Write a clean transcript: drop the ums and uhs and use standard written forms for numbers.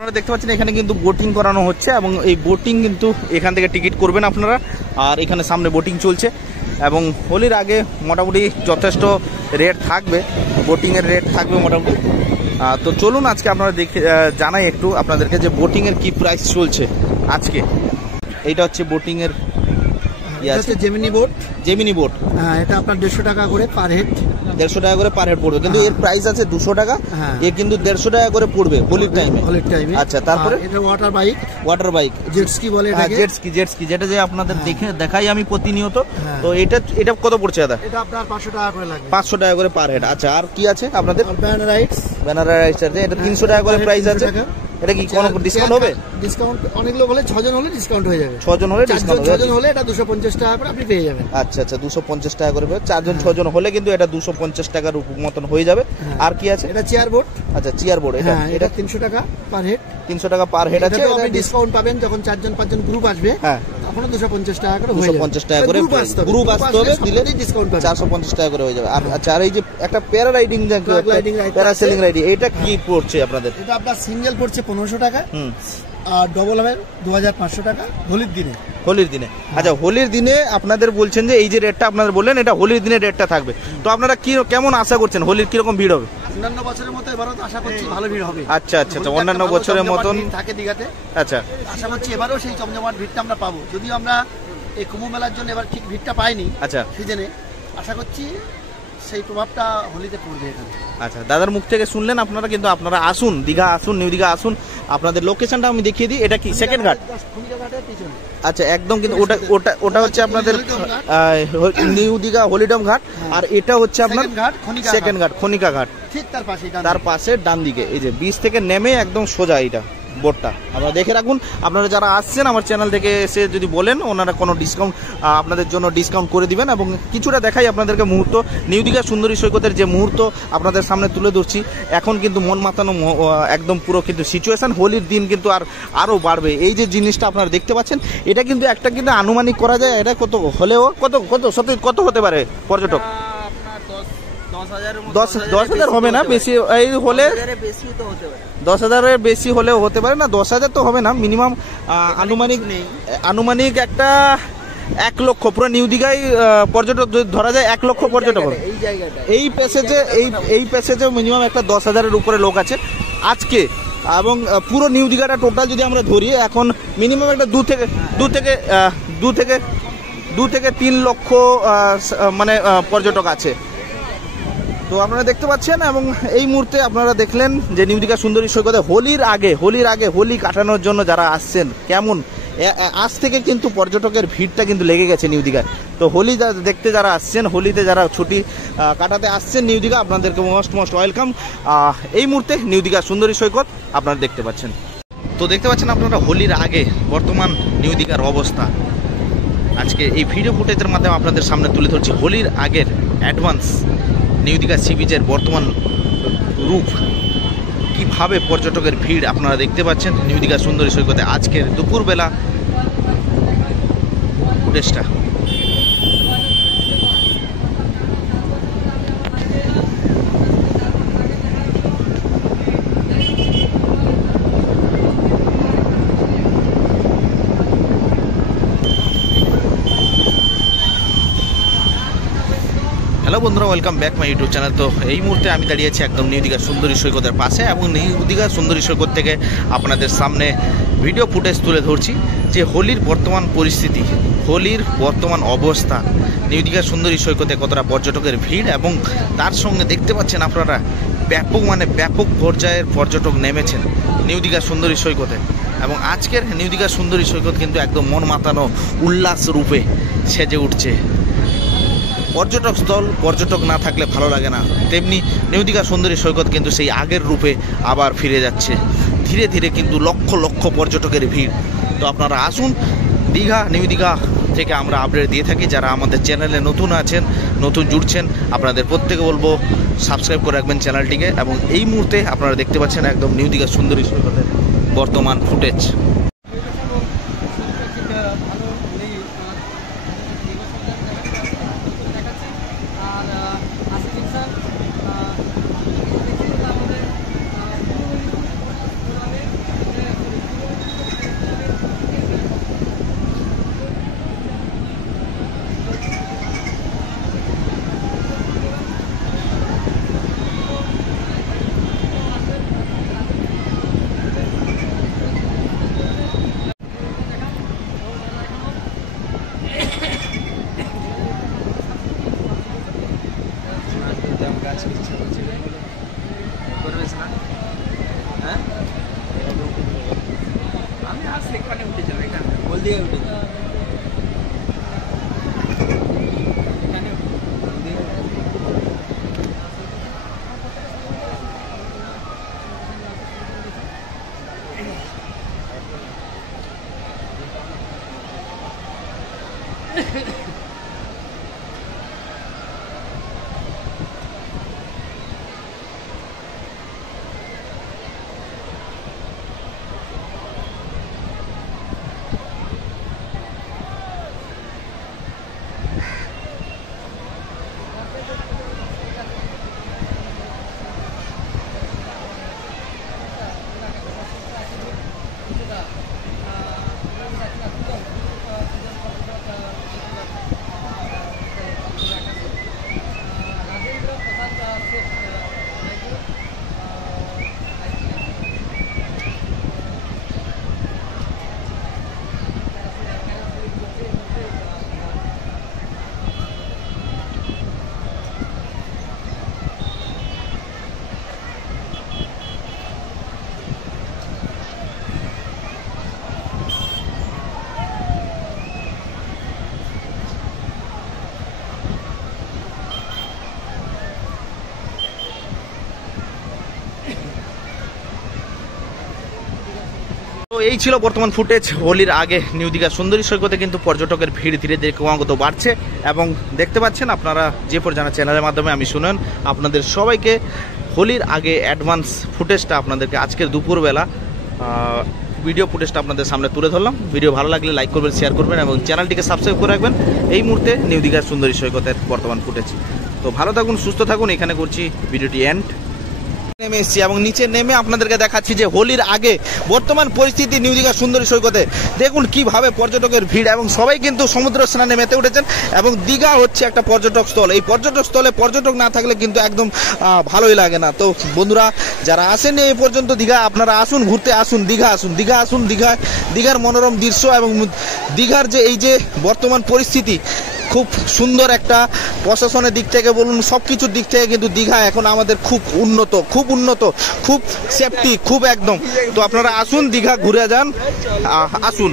আপনারা দেখতে পাচ্ছেন এখানে কিন্তু বোটিং করানো হচ্ছে এবং এই বোটিং কিন্তু এখান থেকে টিকিট করবেন আপনারা। আর এখানে সামনে বোটিং চলছে এবং হোলির আগে মোটামুটি যথেষ্ট রেট থাকবে, বোটিংয়ের রেট থাকবে মোটামুটি। তো চলুন আজকে আপনারা দেখে জানাই একটু আপনাদেরকে যে বোটিংয়ের কি প্রাইস চলছে আজকে। এইটা হচ্ছে বোটিংয়ের জেমিনি বোট। জেমিনি বোট, হ্যাঁ, এটা আপনার 150 টাকা করে পার হেড। 150 টাকা করে পার হেড পড়বে, কিন্তু এর প্রাইস আছে 200 টাকা। এ কিন্তু 150 টাকা করে পড়বে হোলির টাইমে। আচ্ছা, তারপরে এটা water bike. Water bike, jet ski বলে এটাকে। জেটস্কি যেটা যে আপনাদের দেখাই আমি প্রতিনিয়ত। তো এটা কত পড়ছে দাদা? এটা আপনার 500 টাকা করে লাগবে। 500 টাকা করে পার হেড। আচ্ছা, আর কি আছে আপনাদের? Banner rides. ব্যানার রাইডস আছে, এটা 300 টাকা করে প্রাইস আছে। এটা কি কোনো ডিসকাউন্ট হবে? ডিসকাউন্ট অনেক লোক হলে 6 জন হলে ডিসকাউন্ট হয়ে যাবে। 6 জন হলে ডিসকাউন্ট হবে। 6 জন হলে এটা 250 টাকা করে আপনি পেয়ে যাবেন। আচ্ছা, 250 টাকা করে। 4 জন 6 জন হলে কিন্তু এটা 250 টাকার মতন হয়ে যাবে। আর কি আছে? এটা চেয়ার বোট। আচ্ছা, চেয়ার বোট। এটা 300 টাকা পার হেড। 300 টাকা পার হেড আছে। আপনি ডিসকাউন্ট পাবেন যখন 4 জন 5 জন গ্রুপ আসবে। হ্যাঁ, তখন 250 টাকা করে হয়ে যাবে। 250 টাকা করে গ্রুপ আসতে হবে, দিলে ডিসকাউন্ট পাবেন। 450 টাকা করে হয়ে যাবে। আর আচ্ছা, আর এই যে একটা প্যারা রাইডিং, প্যারাসেলিং রাইডিং, এটা কি পড়ছে আপনাদের? এটা আপনার সিঙ্গেল পড়ছে 1500 টাকা। আর ডবল হবে 2500 টাকা হোলির দিনে। হোলির দিনে। আচ্ছা, হোলির দিনে আপনাদের বলছেন যে এই যে রেটটা আপনাদের বললেন, এটা হোলির দিনে রেটটা থাকবে। তো আপনারা কি কেমন আশা করছেন হোলির কিরকম ভিড় হবে? অন্যান্য বছরের মতো এবারও আশা করছি ভালো ভিড় হবে। আচ্ছা, অন্যান্য বছরের মতন থাকে দীঘাতে। আচ্ছা, আশা করছি এবারও সেই জমজমাট ভিড়টা আমরা পাবো। যদিও আমরা এই কুম্ভ মেলার জন্য এবার ঠিক ভিড়টা পাইনি। আচ্ছা, সিজনে আশা করছি সেই প্রভাবটা হোলিতে পড়বে এখানে। আচ্ছা, দাদার মুখ থেকে শুনলেন আপনারা, কিন্তু আপনারা আসুন, দীঘা আসুন, নিউ দীঘা আসুন। আপনাদের লোকেশনটা আমি দেখিয়ে দিই। এটা কি সেকেন্ড ঘাট? আচ্ছা, একদম, কিন্তু ওটা হচ্ছে আপনাদের নিউ দীঘা হলিডম ঘাট। আর এটা হচ্ছে আপনার সেকেন্ড ঘাট, খনিকা ঘাট। ঠিক তার পাশে ডান দিকে এই যে বীজ থেকে নেমে একদম সোজা এইটা বোর্ডটা আপনারা দেখে রাখুন। আপনারা যারা আসছেন আমার চ্যানেল থেকে এসে যদি বলেন, ওনারা কোনো ডিসকাউন্ট আপনাদের জন্য ডিসকাউন্ট করে দিবেন। এবং কিছুটা দেখাই আপনাদেরকে মুহূর্ত, নিউ দীঘা সুন্দরী সৈকতের যে মুহূর্ত আপনাদের সামনে তুলে ধরছি। এখন কিন্তু মন মাতানো একদম পুরো কিন্তু সিচুয়েশন। হোলির দিন কিন্তু আরও বাড়বে। এই যে জিনিসটা আপনারা দেখতে পাচ্ছেন, এটা কিন্তু একটা কিন্তু আনুমানিক করা যায়, এটা কত হলেও কত হতে পারে পর্যটক? 10,000 হবে না, বেশি এই হলে 10,000-এর বেশি হলেও হতে পারে না। 10,000 তো হবে না, মিনিমাম আনুমানিক একটা 1 লক্ষ পুরো নিউ দীঘায় পর্যটক ধরা যায়। 1 লক্ষ পর্যটক এই প্যাসেজে মিনিমাম একটা 10,000-এর উপরে লোক আছে আজকে। এবং পুরো নিউ দীঘাটা টোটাল যদি আমরা ধরি, এখন মিনিমাম একটা 2 থেকে 3 লক্ষ মানে পর্যটক আছে। তো আপনারা দেখতে পাচ্ছেন। এবং এই মুহূর্তে আপনারা দেখলেন যে নিউ দীঘা সুন্দরী সৈকতে হোলির আগে হোলি কাটানোর জন্য যারা আসছেন, কেমন আজ থেকে কিন্তু পর্যটকের ভিড়টা কিন্তু লেগে গেছে নিউ দীঘায়। তো হোলি দেখতে যারা আসছেন, হোলিতে যারা ছুটি কাটাতে আসছেন নিউ দীঘা, আপনাদেরকে মোস্ট ওয়েলকাম। এই মুহূর্তে নিউ দীঘা সুন্দরী সৈকত আপনারা দেখতে পাচ্ছেন। তো দেখতে পাচ্ছেন আপনারা হোলির আগে বর্তমান নিউ দীঘার অবস্থা। আজকে এই ভিডিও ফুটেজের মাধ্যমে আপনাদের সামনে তুলে ধরছি হোলির আগের অ্যাডভান্স নিউ দীঘা সি বিচের বর্তমান রূপ, কিভাবে পর্যটকের ভিড় আপনারা দেখতে পাচ্ছেন নিউ দীঘা সুন্দরী সৈকতে আজকের দুপুরবেলা ফুটেজটা। হ্যালো বন্ধুরা, welcome back my YouTube channel. তো এই মুহূর্তে আমি দাঁড়িয়েছি একদম নিউ দীঘা সুন্দরী সৈকতের পাশে এবং নিউ দীঘা সুন্দরী সৈকত থেকে আপনাদের সামনে ভিডিও ফুটেজ তুলে ধরছি যে হোলির বর্তমান পরিস্থিতি, হোলির বর্তমান অবস্থা, নিউ দীঘা সুন্দরী সৈকতে কতটা পর্যটকের ভিড়। এবং তার সঙ্গে দেখতে পাচ্ছেন আপনারা ব্যাপক পর্যায়ের পর্যটক নেমেছেন নিউ দীঘা সুন্দরী সৈকতে। এবং আজকের নিউ দীঘা সুন্দরী সৈকত কিন্তু একদম মন মাতানো উল্লাস রূপে সেজে উঠছে। পর্যটক স্থল, পর্যটক না থাকলে ভালো লাগে না, তেমনি নিউ দীঘা সুন্দরী সৈকত কিন্তু সেই আগের রূপে আবার ফিরে যাচ্ছে। ধীরে ধীরে কিন্তু লক্ষ পর্যটকের ভিড়। তো আপনারা আসুন, নিউ দীঘা থেকে আমরা আপডেট দিয়ে থাকি। যারা আমাদের চ্যানেলে নতুন আছেন, নতুন জুড়ছেন, আপনাদের প্রত্যেকে বলবো সাবস্ক্রাইব করে রাখবেন চ্যানেলটিকে। এবং এই মুহূর্তে আপনারা দেখতে পাচ্ছেন একদম নিউ দীঘা সুন্দরী সৈকতের বর্তমান ফুটেজ। সেখানে উঠেছিল, এখানে হলদিয়া উঠেছিল। তো এই ছিল বর্তমান ফুটেজ হোলির আগে নিউ দীঘা সুন্দরী সৈকতে কিন্তু পর্যটকের ভিড় ধীরে ধীরে ক্রমাগত বাড়ছে এবং দেখতে পাচ্ছেন আপনারা যে জানা চ্যানেলের মাধ্যমে আমি শুনেন আপনাদের সবাইকে হোলির আগে অ্যাডভান্স ফুটেজটা আপনাদেরকে আজকের দুপুরবেলা ভিডিও ফুটেজটা আপনাদের সামনে তুলে ধরলাম। ভিডিও ভালো লাগলে লাইক করবেন, শেয়ার করবেন এবং চ্যানেলটিকে সাবস্ক্রাইব করে রাখবেন। এই মুহূর্তে নিউ দীঘার সুন্দরী সৈকতের বর্তমান ফুটেজ। তো ভালো থাকুন, সুস্থ থাকুন, এখানে করছি ভিডিওটি এন্ড। নেমে এসেছি এবং নিচে নেমে আপনাদেরকে দেখাচ্ছি যে হোলির আগে বর্তমান পরিস্থিতি নিউ দীঘা সুন্দরী সৈকতে। দেখুন কিভাবে পর্যটকের ভিড় এবং সবাই কিন্তু সমুদ্র স্নানে মেতে উঠেছেন এবং দীঘা হচ্ছে একটা পর্যটক স্থল। এই পর্যটক স্থলে পর্যটক না থাকলে কিন্তু একদম ভালোই লাগে না। তো বন্ধুরা যারা আসেননি এই পর্যন্ত দীঘা, আপনারা আসুন, ঘুরতে আসুন, দীঘা আসুন, দীঘা আসুন। দীঘার মনোরম দৃশ্য এবং দীঘার যে এই যে বর্তমান পরিস্থিতি খুব সুন্দর একটা, প্রশাসনের দিক থেকে বলুন সব কিছুর দিক থেকে কিন্তু দীঘা এখন আমাদের খুব উন্নত, খুব সেফটি, খুব একদম। তো আপনারা আসুন, দীঘা ঘুরে যান, আসুন।